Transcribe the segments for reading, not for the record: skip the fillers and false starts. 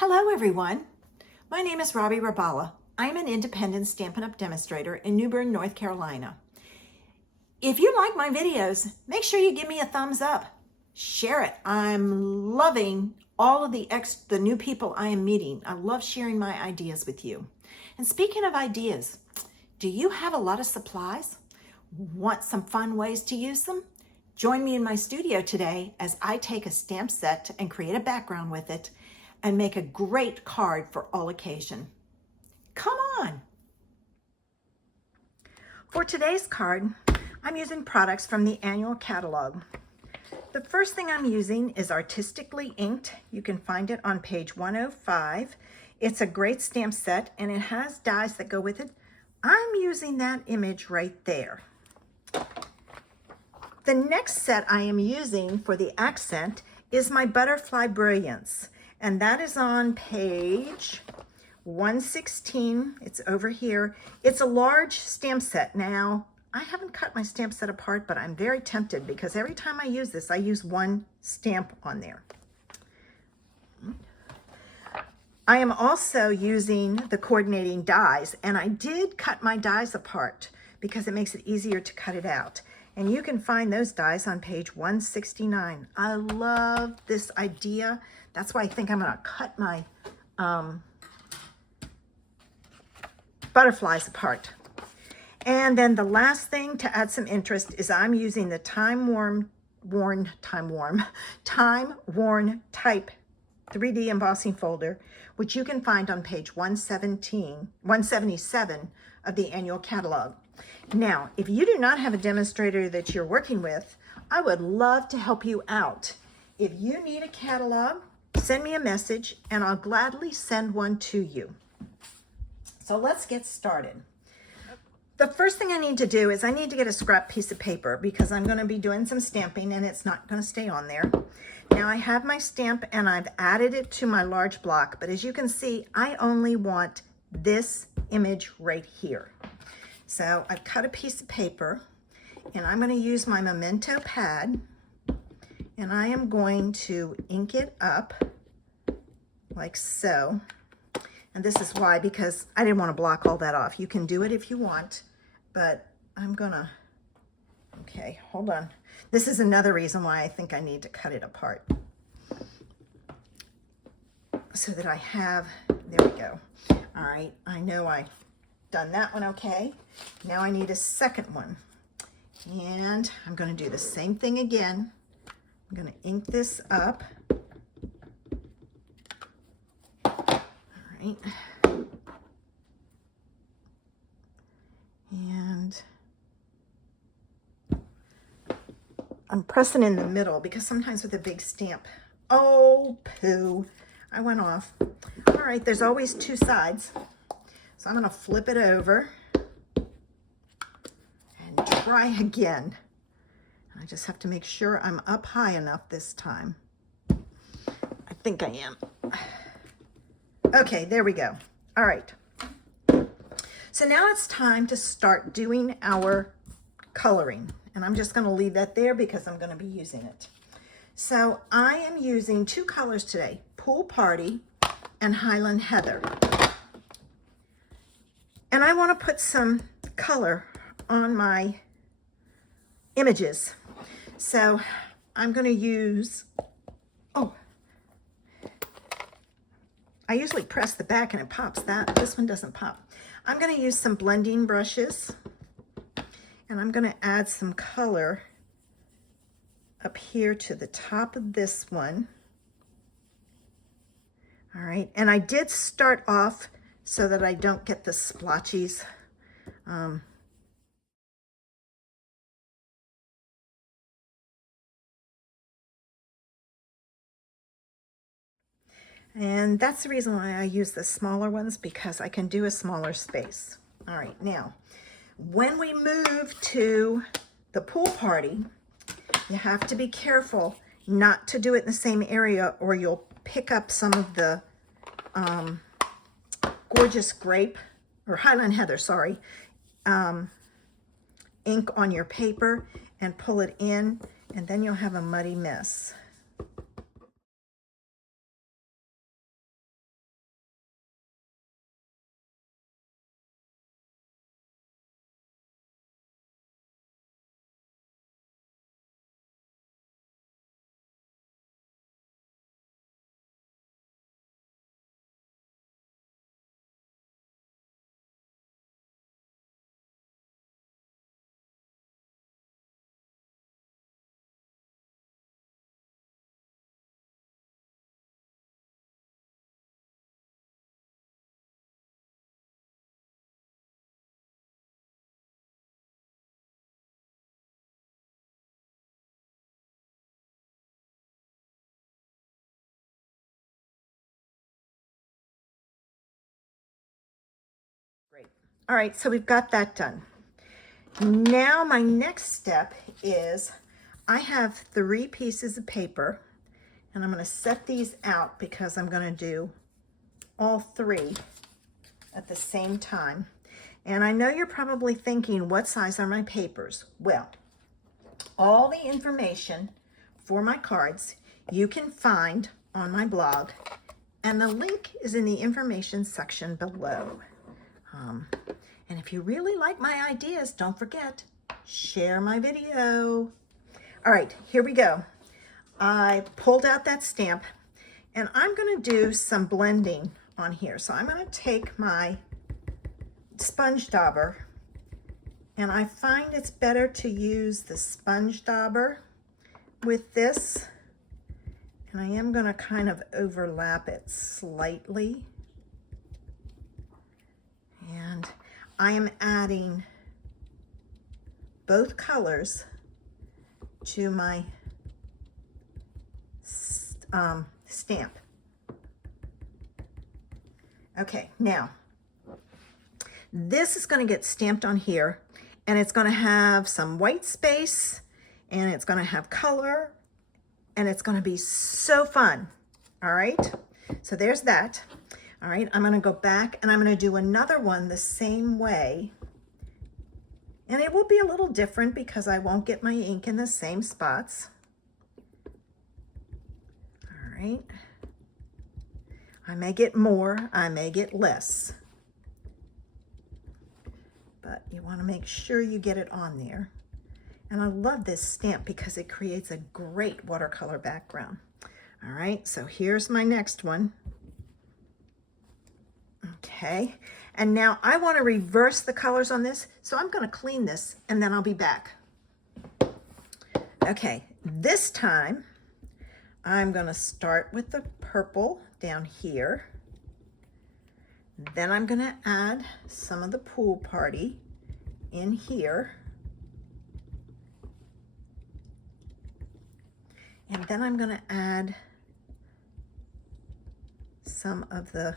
Hello everyone, my name is Robbie Rabala. I'm an independent Stampin' Up demonstrator in New Bern, North Carolina. If you like my videos, make sure you give me a thumbs up. Share it. I'm loving all of the new people I am meeting. I love sharing my ideas with you. And speaking of ideas, do you have a lot of supplies? Want some fun ways to use them? Join me in my studio today as I take a stamp set and create a background with it and make a great card for all occasion. Come on! For today's card, I'm using products from the annual catalog. The first thing I'm using is Artistically Inked. You can find it on page 105. It's a great stamp set and it has dies that go with it. I'm using that image right there. The next set I am using for the accent is my Butterfly Brilliance. And that is on page 116. It's over here. It's a large stamp set. Now, I haven't cut my stamp set apart, but I'm very tempted because every time I use this, I use one stamp on there. I am also using the coordinating dies, and I did cut my dies apart because it makes it easier to cut it out. And you can find those dies on page 169. I love this idea. That's why I think I'm gonna cut my butterflies apart. And then the last thing to add some interest is I'm using the time-worn type 3D embossing folder, which you can find on page 177 of the annual catalog. Now, if you do not have a demonstrator that you're working with, I would love to help you out. If you need a catalog, send me a message and I'll gladly send one to you. So let's get started. The first thing I need to do is I need to get a scrap piece of paper because I'm going to be doing some stamping and it's not going to stay on there. Now I have my stamp and I've added it to my large block, but as you can see, I only want this image right here. So I've cut a piece of paper and I'm going to use my memento pad and I am going to ink it up like so. And this is why, because I didn't want to block all that off. You can do it if you want, but I'm gonna, okay, hold on. This is another reason why I think I need to cut it apart. So that I have, there we go. All right, I know I've done that one okay. Now I need a second one. And I'm gonna do the same thing again. I'm gonna ink this up. All right. And I'm pressing in the middle because sometimes with a big stamp, oh poo, I went off. All right, there's always two sides. So I'm gonna flip it over and try again. I just have to make sure I'm up high enough this time. I think I am. Okay, there we go. All right. So now it's time to start doing our coloring. And I'm just gonna leave that there because I'm gonna be using it. So I am using two colors today, Pool Party and Highland Heather. And I wanna put some color on my images. So I'm gonna use, I usually press the back and it pops that. This one doesn't pop. I'm gonna use some blending brushes and I'm gonna add some color up here to the top of this one. All right, and I did start off so that I don't get the splotches. And that's the reason why I use the smaller ones, because I can do a smaller space. All right, now, when we move to the Pool Party, you have to be careful not to do it in the same area or you'll pick up some of the Gorgeous Grape, or Highland Heather, sorry, ink on your paper and pull it in, and then you'll have a muddy mess. All right, so we've got that done. Now my next step is I have 3 pieces of paper, and I'm going to set these out because I'm going to do all 3 at the same time. And I know you're probably thinking, what size are my papers? Well, all the information for my cards you can find on my blog, and the link is in the information section below. And if you really like my ideas, don't forget, share my video. All right, here we go. I pulled out that stamp, and I'm going to do some blending on here. So I'm going to take my sponge dauber, and I find it's better to use the sponge dauber with this, and I am going to kind of overlap it slightly. And I am adding both colors to my stamp. Okay, now this is going to get stamped on here, and it's going to have some white space, and it's going to have color, and it's going to be so fun. All right, so there's that. All right, I'm going to go back and I'm going to do another one the same way. And it will be a little different because I won't get my ink in the same spots. All right. I may get more, I may get less. But you want to make sure you get it on there. And I love this stamp because it creates a great watercolor background. All right, so here's my next one. Okay, and now I want to reverse the colors on this, so I'm going to clean this and then I'll be back. Okay, this time I'm going to start with the purple down here. Then I'm going to add some of the pool party in here. And then I'm going to add some of the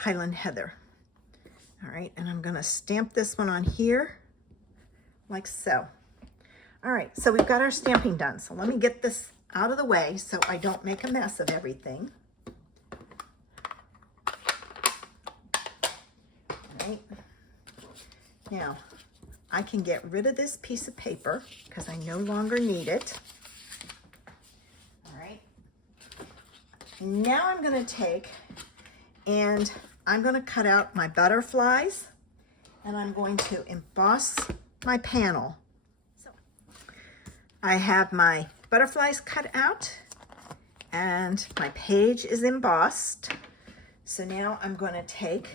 Highland Heather. All right, and I'm going to stamp this one on here like so. All right, so we've got our stamping done. So let me get this out of the way so I don't make a mess of everything. All right, now I can get rid of this piece of paper because I no longer need it. All right, and now I'm going to take and I'm going to cut out my butterflies, and I'm going to emboss my panel. So I have my butterflies cut out and my page is embossed. So now I'm going to take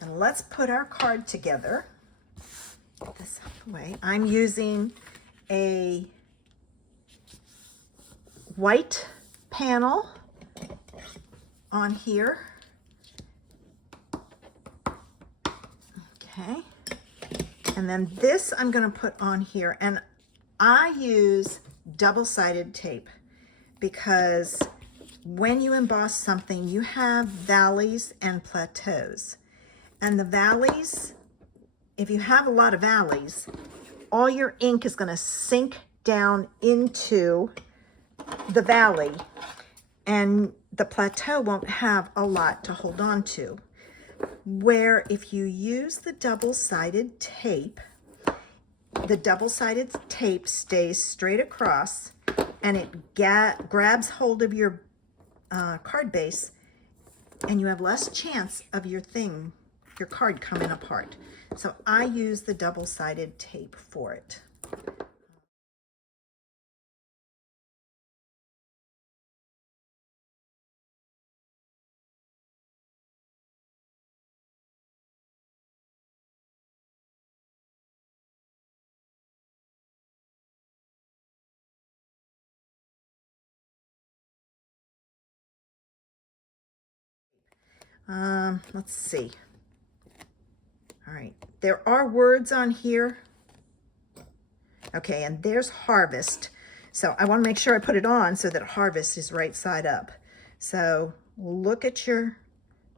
and let's put our card together. Get this out of the way. I'm using a white panel on here. Okay, and then this I'm going to put on here, and I use double-sided tape because when you emboss something, you have valleys and plateaus. And the valleys, if you have a lot of valleys, all your ink is going to sink down into the valley, and the plateau won't have a lot to hold on to. Where if you use the double-sided tape, the double-sided tape stays straight across and it grabs hold of your card base, and you have less chance of your card coming apart. So I use the double-sided tape for it. Let's see. All right, there are words on here. Okay, and there's harvest. So I want to make sure I put it on so that harvest is right side up. So look at your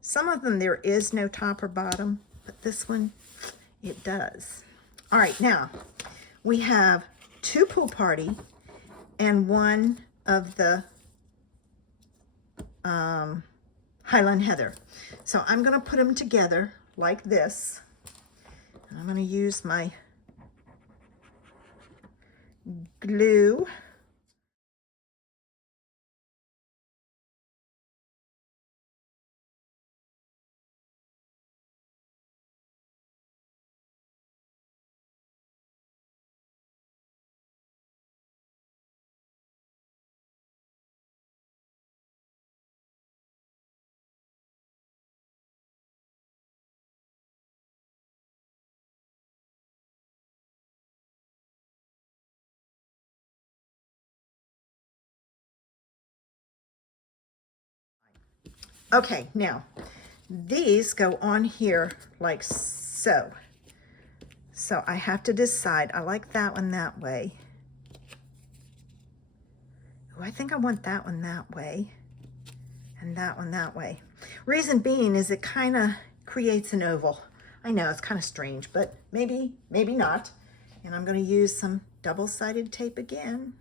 Some of them there is no top or bottom, but this one, it does. All right, now we have 2 Pool Party and 1 of the Highland Heather. So I'm going to put them together like this. I'm going to use my glue. Okay, now these go on here like so. So I have to decide. I like that one that way. Oh, I think I want that one that way and that one that way. Reason being is it kind of creates an oval. I know it's kind of strange, but maybe not. And I'm going to use some double-sided tape again.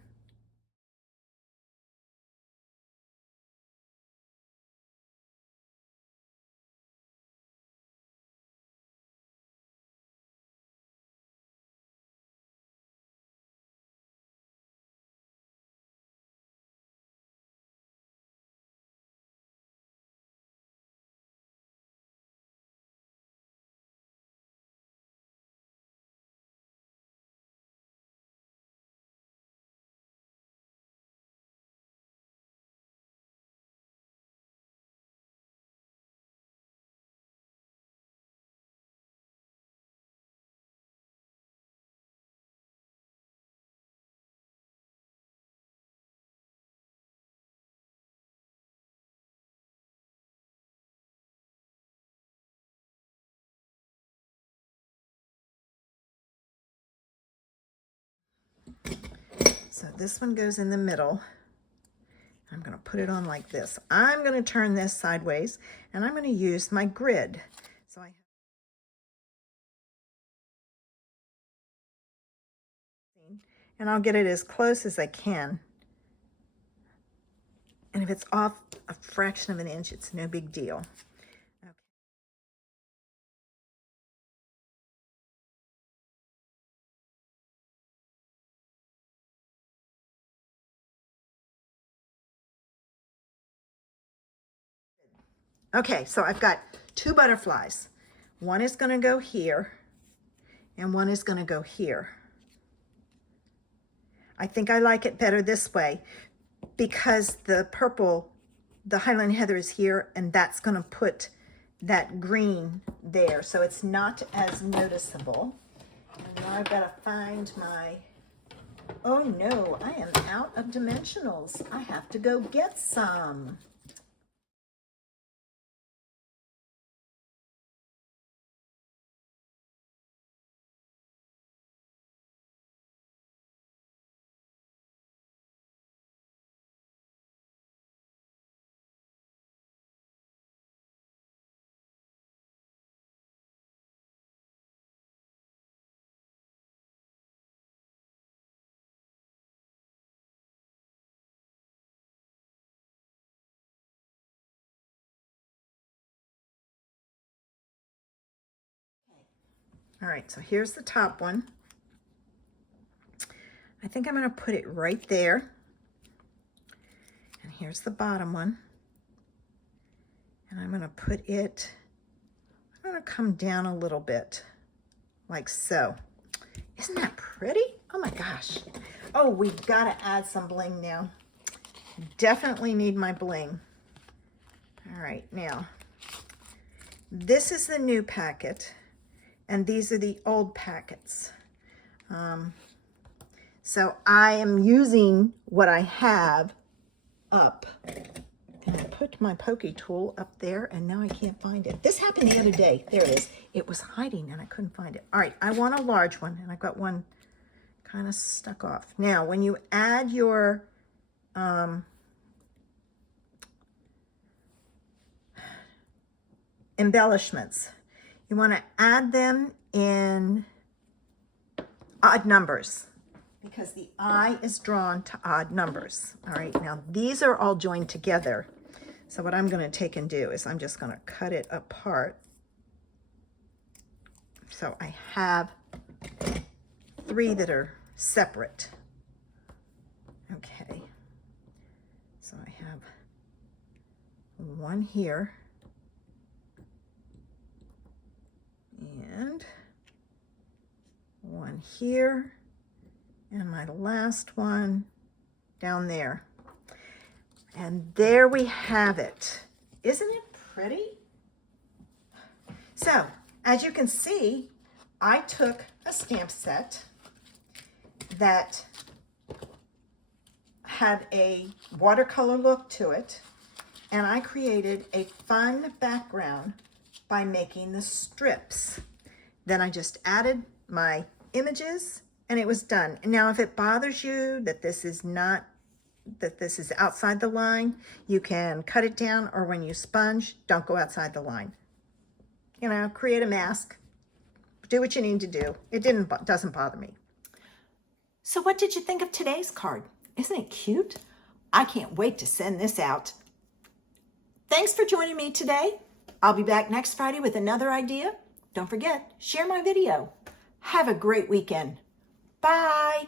So this one goes in the middle. I'm going to put it on like this. I'm going to turn this sideways, and I'm going to use my grid. So and I'll get it as close as I can. And if it's off a fraction of an inch, it's no big deal. Okay, so I've got 2 butterflies. One is going to go here, and one is going to go here. I think I like it better this way because the purple, the Highland Heather is here, and that's going to put that green there, so it's not as noticeable. And now I've got to find my, oh no, I am out of dimensionals. I have to go get some. All right, so here's the top one. I think I'm going to put it right there. And here's the bottom one. And I'm going to put it, I'm going to come down a little bit, like so. Isn't that pretty? Oh my gosh. Oh, we've got to add some bling now. Definitely need my bling. All right, now, this is the new packet, and these are the old packets. So I am using what I have up. And I put my pokey tool up there, and now I can't find it. This happened the other day. There it is. It was hiding, and I couldn't find it. All right, I want a large one, and I've got one kind of stuck off. Now, when you add your embellishments. You want to add them in odd numbers because the eye is drawn to odd numbers. All right, now these are all joined together. So what I'm going to take and do is I'm just going to cut it apart. So I have 3 that are separate. Okay, so I have 1 here and 1 here, and my last one down there. And there we have it. Isn't it pretty? So, as you can see, I took a stamp set that had a watercolor look to it, and I created a fun background by making the strips. Then I just added my images and it was done. And now if it bothers you that this is outside the line, you can cut it down, or when you sponge, don't go outside the line. You know, create a mask, do what you need to do. It doesn't bother me. So what did you think of today's card? Isn't it cute? I can't wait to send this out. Thanks for joining me today. I'll be back next Friday with another idea. Don't forget, share my video. Have a great weekend. Bye.